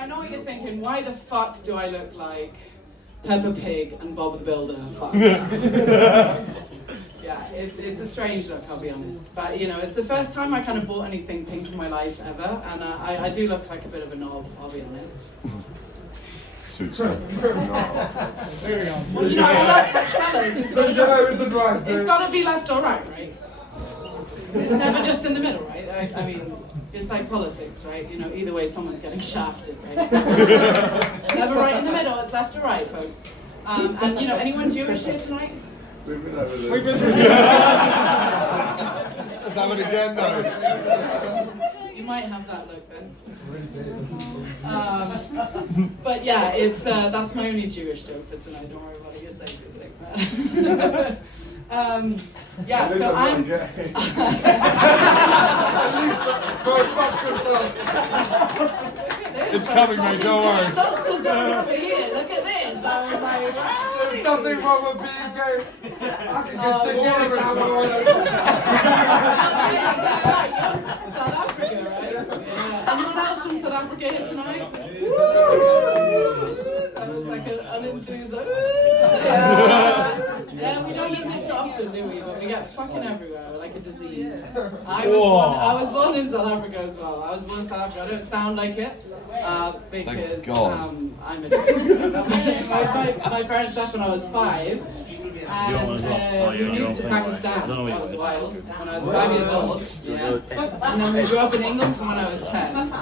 I know what you're thinking. Why the fuck do I look like Peppa Pig and Bob the Builder? Fuck. Yeah, it's a strange look, I'll be honest. But you know, it's the first time I kind of bought anything pink in my life ever, and I do look like a bit of a knob, I'll be honest. Suits you. Well, you know, I love colours. It's got to be left or right, right? It's never just in the middle, right? I mean, it's like politics, right? You know, either way, someone's getting shafted, right? It's never right in the middle. It's left or right, folks. And you know, anyone Jewish here tonight? We've been over this. Let's have it again, though. You might have that look then. But yeah, it's that's my only Jewish joke for tonight. Don't worry about it. You're safe. You're safe. Yeah, so I'm. It's coming, mate. Don't worry. Over here. Look at this. I was like, there's nothing wrong with being gay. I can get together and South Africa, right? Yeah. Anyone else from South Africa here tonight? That was like an unenthused. Yeah, we don't live this often, do we? But we get fucking everywhere, like a disease. I was born in South Africa as well. I was born in South Africa. I don't sound like it because I'm a my parents left when I was 5. And we moved to Pakistan. That was wild. When I was 5 years old. Yeah. And then we grew up in England from when I was 10.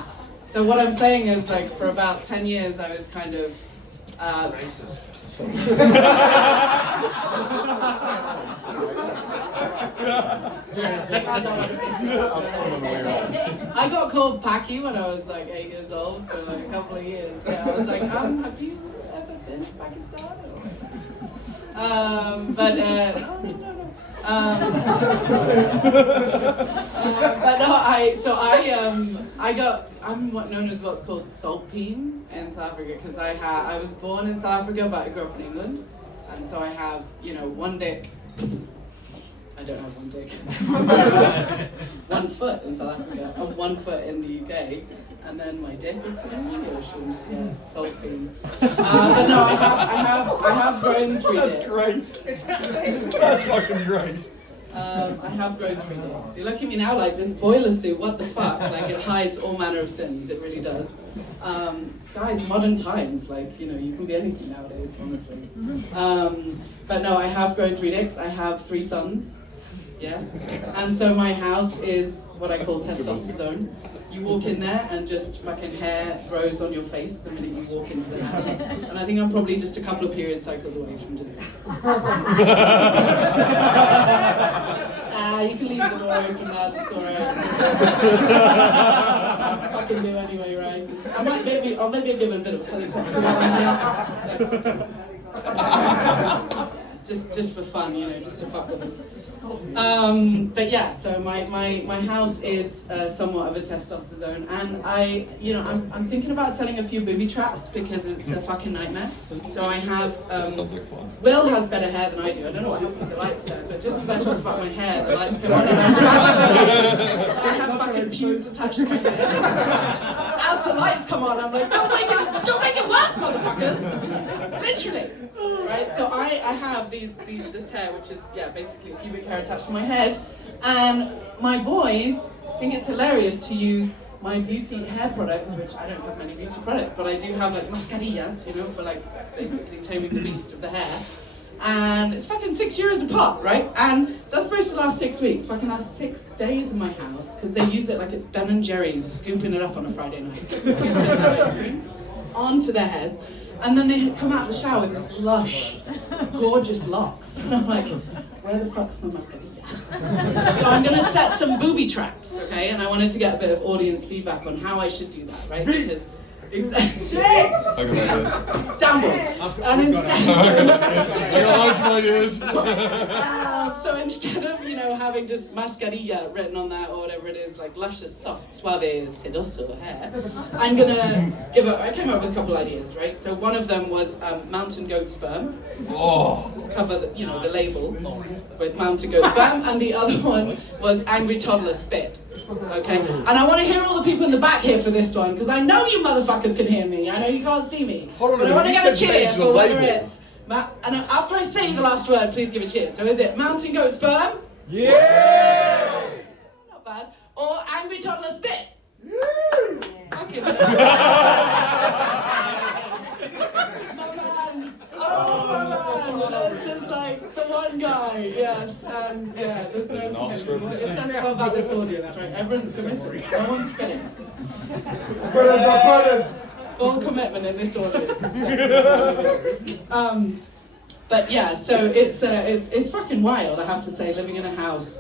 So what I'm saying is, like, for about 10 years, I was kind of racist. I got called Paki when I was like 8 years old for like a couple of years. Yeah, I was like, have you ever been to Pakistan? But I'm what known as what's called saltpeen in South Africa because I was born in South Africa, but I grew up in England, and so I have, you know, one dick. I don't have one dick. 1 foot in South Africa and 1 foot in the UK, and then my dick is in the ocean. Yes, saltpeen. But no, I have grown 3 dicks. That's great. That's fucking great. I have grown 3 dicks. You look at me now like this boiler suit, what the fuck? Like, it hides all manner of sins, it really does. Guys, modern times, like, you know, you can be anything nowadays, honestly. But no, I have grown 3 dicks. I have 3 sons, yes. And so my house is what I call testosterone. You walk in there and just fucking hair grows on your face the minute you walk into the house. And I think I'm probably just a couple of period cycles away from just... you can leave the door open, that's alright. Fucking do anyway, right? I'll maybe give it a bit of a helicopter around here. Just for fun, you know, just to fuck with it. But yeah, so my house is somewhat of a testosterone, and I'm thinking about setting a few booby traps because it's a fucking nightmare. So I have Will has better hair than I do. I don't know what happens to the lights there, but just as I talked about my hair, the lights come on and I have fucking pubes attached to my hair. As the lights come on, I'm like, don't make it worse, motherfuckers! Literally. Right, so I have this hair, which is basically pubic hair attached to my head, and my boys think it's hilarious to use my beauty hair products, which I don't have many beauty products, but I do have like mascarillas, you know, for like basically taming the beast of the hair. And it's fucking €6 a pop, right? And that's supposed to last 6 weeks. Fucking last 6 days in my house because they use it like it's Ben and Jerry's scooping it up on a Friday night, onto their heads. And then they come out of the shower with this lush, gorgeous locks. And I'm like, where the fuck's my mascarilla? So I'm going to set some booby traps, okay? And I wanted to get a bit of audience feedback on how I should do that, right? Because, exactly. Damble. And instead... So instead of, you know, having just mascarilla written on that or whatever it is, like luscious, soft, suave, sedoso hair, I came up with a couple ideas, right? So one of them was mountain goat sperm. Oh. Just cover the label with mountain goat sperm, and the other one was angry toddler spit. Okay? And I want to hear all the people in the back here for this one, because I know you motherfuckers can hear me. I know you can't see me. Hold on a but I want to minute, get a you said cheer change the for whether label. it's... and after I say the last word, please give a cheer. So is it mountain goat sperm? Yeah! Not bad. Or angry toddler spit? Fucking hell. My man. Oh, my man. That's just like the one guy. Yes. And yeah, there's There's an no Oscar it for says a lot about this audience, right? Everyone's committed. No one's spitting. Spitters are putters. Full commitment in this audience. But yeah, so it's fucking wild, I have to say, living in a house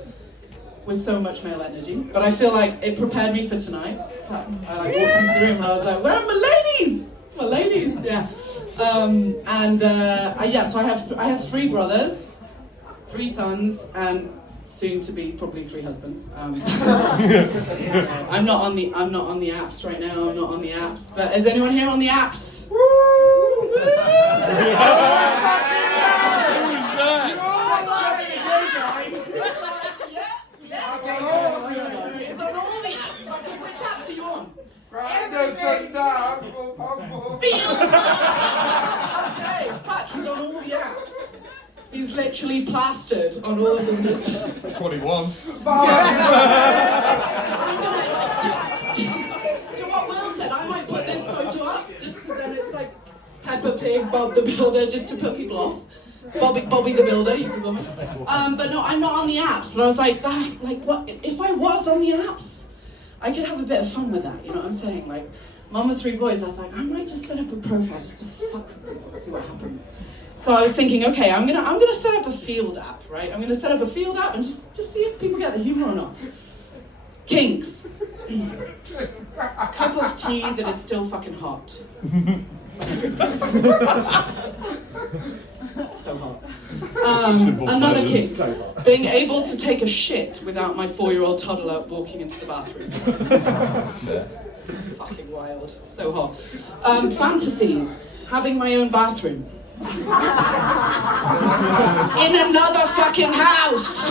with so much male energy. But I feel like it prepared me for tonight. I like walked into the room and I was like, where are my ladies? My ladies, yeah. So I have 3 brothers, 3 sons, and soon to be probably 3 husbands. I'm not on the apps right now. I'm not on the apps. But is anyone here on the apps? It's on all the apps. Okay, which apps are you on? Okay, Pat, he's on all the apps. He's literally plastered on all of them. That's what he wants. To what Will said, I might put this photo up just because then it's like Peppa Pig, Bob the Builder, just to put people off. Bobby the Builder, you can call me. But no, I'm not on the apps. But I was like, what? If I was on the apps, I could have a bit of fun with that. You know what I'm saying? Like, mum of 3 boys, I was like, I might just set up a profile just to fuck with people and see what happens. So I was thinking, okay, I'm gonna set up a field app, right? I'm gonna set up a field app and just see if people get the humor or not. Kinks. Cup of tea that is still fucking hot. So hot. Another kink. Being able to take a shit without my 4-year-old toddler walking into the bathroom. Fucking wild. So hot. Fantasies. Having my own bathroom. In another fucking house.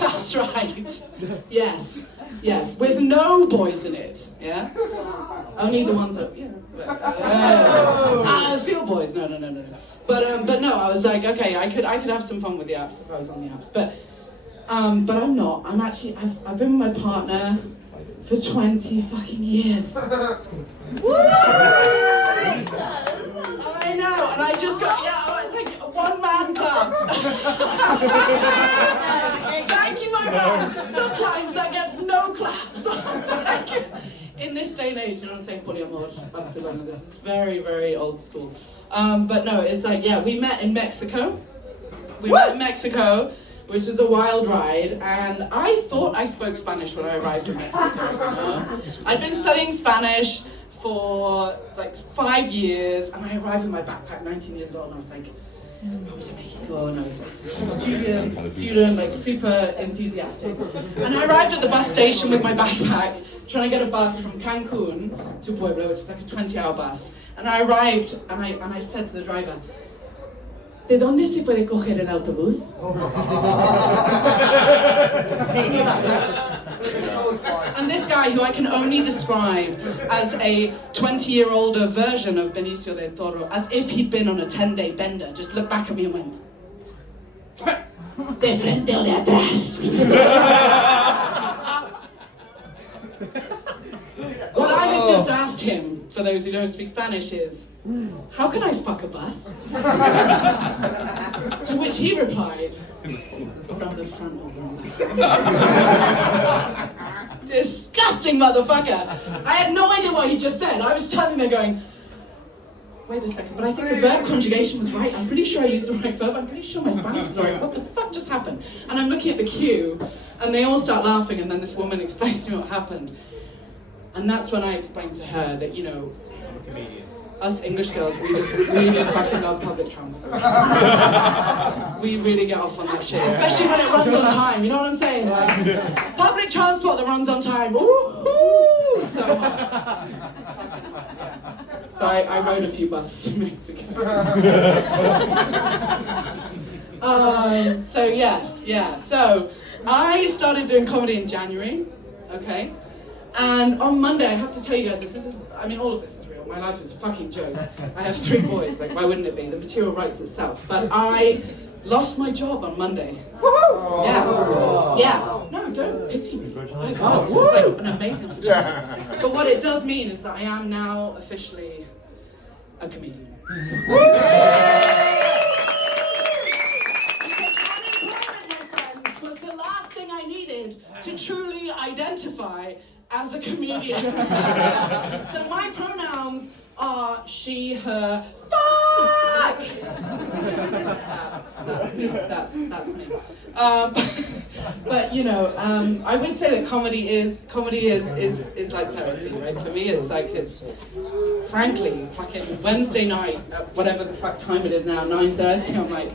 That's right. Yes, with no boys in it. Yeah. Only the ones that field boys. No. But no, I was like, okay, I could have some fun with the apps if I was on the apps. But I'm not. I've been with my partner for 20 fucking years. Woo! I know, and I just got, thank you, 1 man club. Thank you, my man. Sometimes that gets no claps. In this day and age, you know what I'm saying, polyamor, Barcelona, this is very, very old school. But no, it's like, we met in Mexico. Which was a wild ride, and I thought I spoke Spanish when I arrived in Mexico. You know? I'd been studying Spanish for like 5 years, and I arrived with my backpack, 19 years old, and I was like, I was in Mexico, and I was like student, like super enthusiastic. And I arrived at the bus station with my backpack, trying to get a bus from Cancun to Puebla, which is like a 20-hour bus. And I arrived, and I said to the driver, ¿de dónde se puede coger el autobús? And this guy, who I can only describe as a 20-year-older version of Benicio del Toro, as if he'd been on a 10-day bender, just looked back at me and went, ¿de frente o de atrás? What I had just asked him, for those who don't speak Spanish, is, how can I fuck a bus? To which he replied, from the front or from the back. Disgusting motherfucker! I had no idea what he just said. I was standing there going, wait a second, but I think the verb conjugation was right. I'm pretty sure I used the right verb. I'm pretty sure my Spanish is right. What the fuck just happened? And I'm looking at the queue, and they all start laughing, and then this woman explains to me what happened. And that's when I explained to her that, you know, us English girls, we just really fucking love public transport. We really get off on that shit, especially when it runs on time, you know what I'm saying? Like, public transport that runs on time, ooh, so hot. So I rode a few buses in Mexico. So yes, yeah, so I started doing comedy in January, okay? And on Monday, I have to tell you guys this is, I mean, all of this is real. My life is a fucking joke. I have 3 boys, like, why wouldn't it be? The material writes itself. But I lost my job on Monday. Yeah. Yeah. No, don't pity me. My God, this is like an amazing opportunity. But what it does mean is that I am now officially a comedian. Was the last thing I needed to truly identify as a comedian. So my pronouns are she, her, fuck! That's me. But you know, I would say that comedy is like therapy, right? For me, it's frankly fucking Wednesday night at whatever the fuck time it is now, 9:30. I'm like,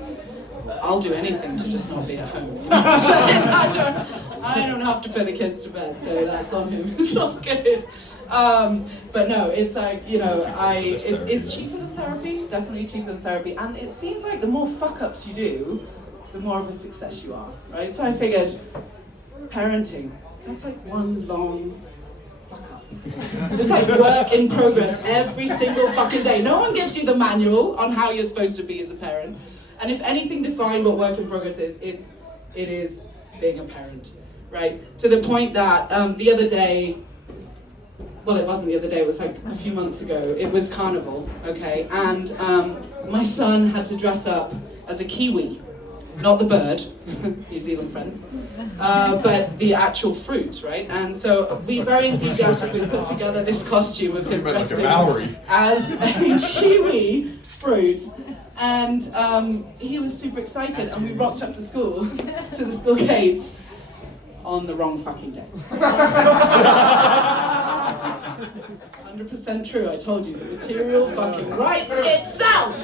I'll do anything to just not be at home. You know? I don't have to put the kids to bed, so that's on him. It's all good. But no, it's like, you know, it's cheaper than therapy, definitely cheaper than therapy, and it seems like the more fuck-ups you do, the more of a success you are, right? So I figured, parenting, that's like one long fuck-up. It's like work in progress every single fucking day. No one gives you the manual on how you're supposed to be as a parent. And if anything defined what work in progress is, it is being a parent, right? To the point that the other day, well, it wasn't the other day, it was like a few months ago, it was carnival, okay? And my son had to dress up as a kiwi, not the bird, New Zealand friends, but the actual fruit, right? And so we very enthusiastically put together this costume of him dressing as a kiwi fruit. And he was super excited, and we rocked up to school, to the school gates, on the wrong fucking day. 100% true, I told you, the material fucking writes itself!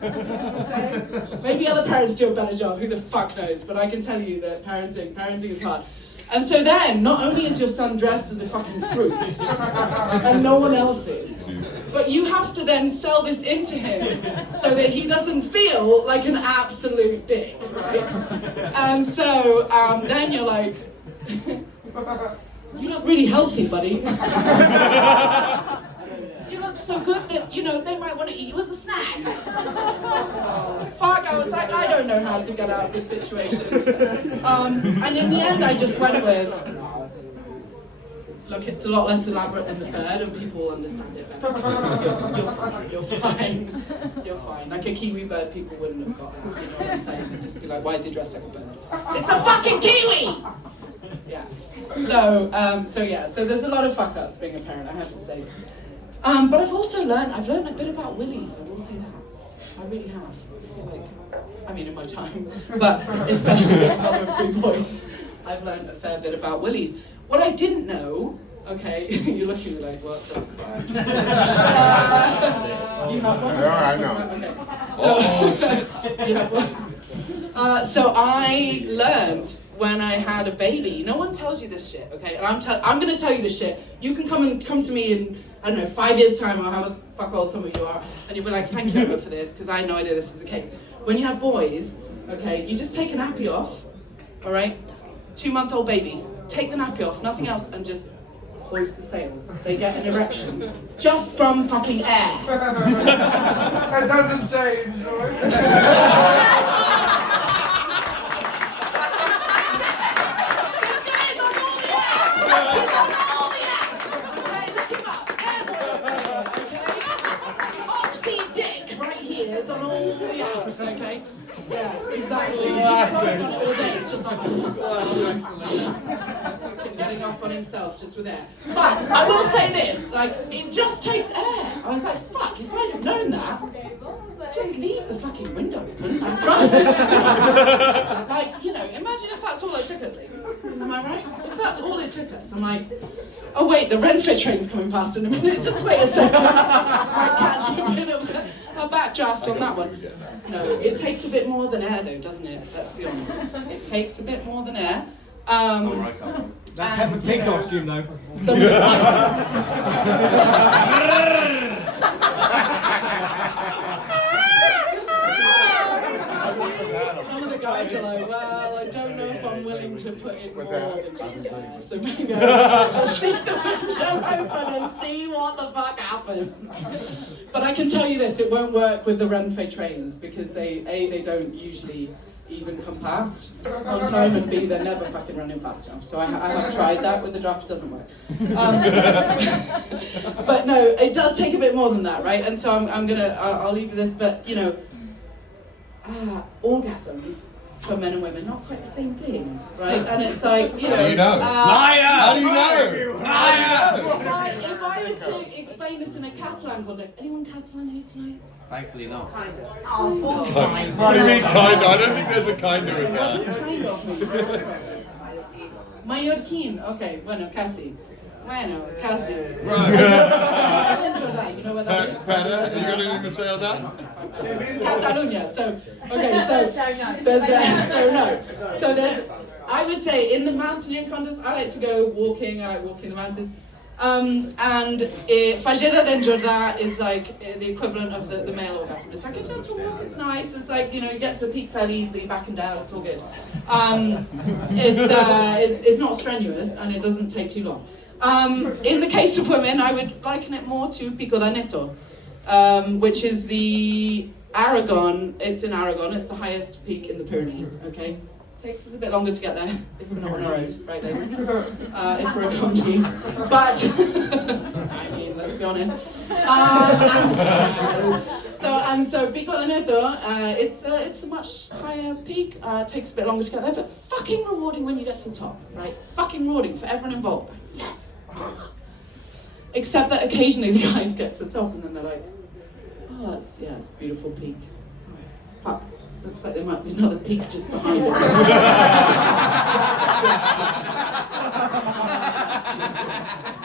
So, maybe other parents do a better job, who the fuck knows, but I can tell you that parenting is hard. And so then, not only is your son dressed as a fucking fruit, and no one else is, but you have to then sell this into him so that he doesn't feel like an absolute dick, right? And so then you're like, you look really healthy, buddy. You look so good that, you know, they might want to eat you as a snack. Fuck, I was like, I don't know how to get out of this situation. And in the end, I just went with, look, it's a lot less elaborate than the bird, and people will understand it better. You're fine. You're fine. Like a kiwi bird, people wouldn't have got that. You know what I'm saying? They'd just be like, why is he dressed like a bird? It's a fucking kiwi! Yeah. So there's a lot of fuck-ups being a parent, I have to say. But I've learned a bit about willies, I will say that. I really have. I mean, in my time, but especially being a mother of 3 boys, I've learned a fair bit about willies. What I didn't know, okay, you're looking at me like, what the fuck? You have one? Yeah, I know. Okay. So, you have one? So I learned when I had a baby. No one tells you this shit, okay? And I'm gonna tell you this shit. You can come to me in, I don't know, 5 years' time, or however fuck old some of you are, and you'll be like, thank you for this, because I had no idea this was the case. When you have boys, okay, you just take a nappy off, all right? 2-month-old baby, take the nappy off, nothing else, and just hoist the sails. They get an erection, just from fucking air. That doesn't change, right? On all the apps, okay? Yeah, exactly. Classic. All day, it's just like getting off on himself just with air. But I will say this, like, it just takes air. I was like, fuck, if I'd have known that, just leave the fucking window open and trust us. Like, you know, imagine if that's all it took us, ladies. Am I right? If that's all it took us, I'm like, oh wait, the Renfrew train's coming past in a minute, just wait a second. Might catch a bit of a backdraft on that one. No, it takes a bit more than air though, doesn't it? Let's be honest. It takes a bit more than air. That Peppa Pig costume though. Some of the guys are like, well, I don't know if I'm willing to put it What's more that? than just there. So maybe I'll just leave the window open and see what the fuck happens. But I can tell you this, it won't work with the Renfe trains because they don't usually even come past on time, and B, they're never fucking running fast enough. So I have tried that with the draft, it doesn't work. But no, it does take a bit more than that, right? And so I'll leave you this, but you know, orgasms for men and women, not quite the same thing, right? And it's like, you know. How do you know? Liar! How do you know? Liar! If I was to explain this in a Catalan context, anyone Catalan here tonight? Thankfully not. What do you mean kind of? I don't think there's a kinder in What there. does kind of mean? Mallorquin, okay, bueno, casi. Bueno, casi. Right. You know what that is? Pena, you got anything to say on that? Catalonia. So, okay, so there's, I would say in the mountaineering context, I like to go walking, I like walking the mountains. And Fajeda d'Enjorda is like the equivalent of the male orgasm. It's like a gentle walk, it's nice, it's like, you know, you get to the peak fairly easily, back and down, it's all good. It's not strenuous and it doesn't take too long. In the case of women, I would liken it more to Pico da Neto, which is the Aragon, it's in Aragon, it's the highest peak in the Pyrenees, okay? Takes us a bit longer to get there, if we're not on a road, right then, if we're accompanied, but, I mean, let's be honest. So Pico da Neto, it's a much higher peak, takes a bit longer to get there, but fucking rewarding when you get to the top, right? Fucking rewarding for everyone involved, yes. Except that occasionally the guys get to the top and then they're like, oh, it's a beautiful peak. Fuck. Looks like there might be another peak just behind it.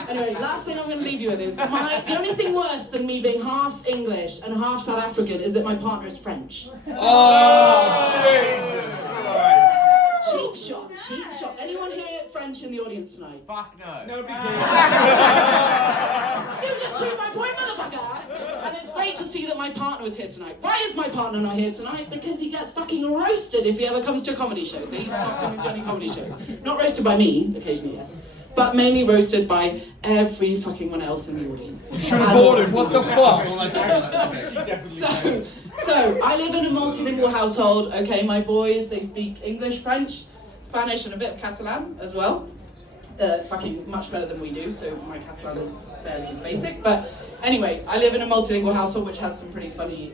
Anyway, last thing I'm going to leave you with is, the only thing worse than me being half English and half South African is that my partner is French. Cheap shot, cheap shot. Anyone here French in the audience tonight? Fuck no. Nobody cares. You just proved my point, motherfucker! And it's great to see that my partner was here tonight. Why is my partner not here tonight? Because he gets fucking roasted if he ever comes to a comedy show. So he's not coming to any comedy shows. Not roasted by me, occasionally yes, but mainly roasted by every fucking one else in the audience. You should have bought him, what the fuck? So I live in a multilingual household, okay? My boys, they speak English, French, Spanish, and a bit of Catalan as well. Fucking much better than we do, so my Catalan is fairly basic. But anyway, I live in a multilingual household which has some pretty funny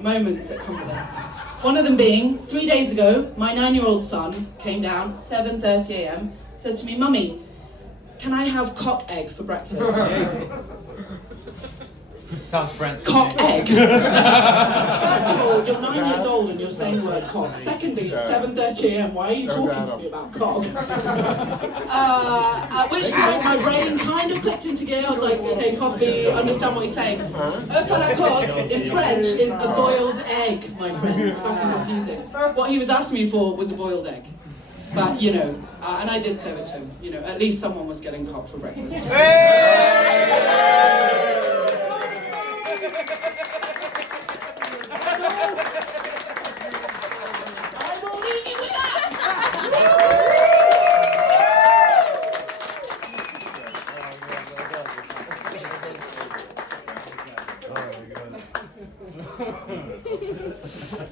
moments that come with it. One of them being, 3 days ago, my 9-year-old son came down, 7:30 a.m, says to me, Mummy, can I have cock egg for breakfast? Sounds French. Cock egg. First of all, you're 9 years old and you're saying the word cock. Secondly, it's 7:30 a.m. Why are you talking to me about cock? At which point my brain kind of clicked into gear. I was like, okay, coffee, understand what he's saying. Œuf à la coque in French is a boiled egg, my friend. It's fucking confusing. What he was asking me for was a boiled egg. But, you know, and I did serve it to him. You know, at least someone was getting cock for breakfast. Oh my God.